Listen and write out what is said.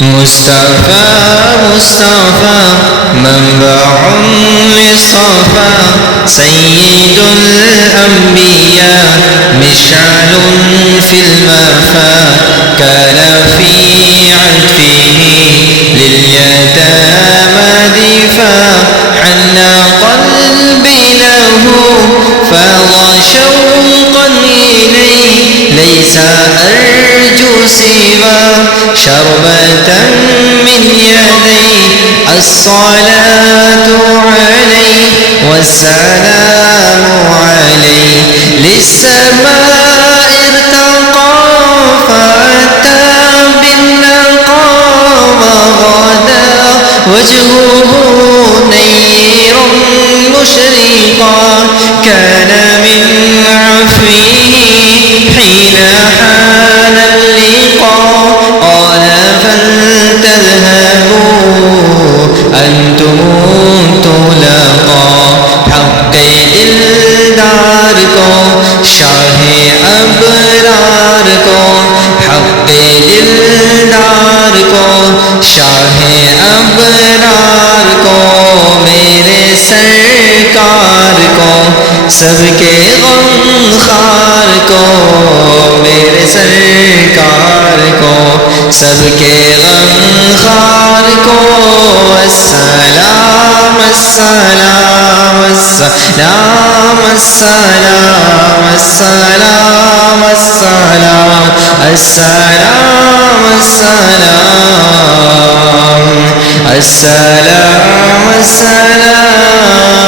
مصطفى مصطفى منبع للصفا سيد الأنبياء مشعل في المفا كان في عطفه لليتامى دفا حنى قلبي له فاض شوقا إليه ليس أرجو سوى شربة من يديه الصلاة عليه والسلام عليه للسماء ارتقى فأتى بالنقى وغدا وجهه نير مشرقا كان من عفوه حين حان اللقاء قال فلتذهبوا أنتم طلقا حق دلدار کو شاہ ابرار کو حق دلدار کو شاہ ابرار کو میرے سرکار کو سب کے غمخوار کو میرے سرکار کو سب کے غمخوار کو السلام السلام السلام السلام السلام السلام السلام السلام السلام السلام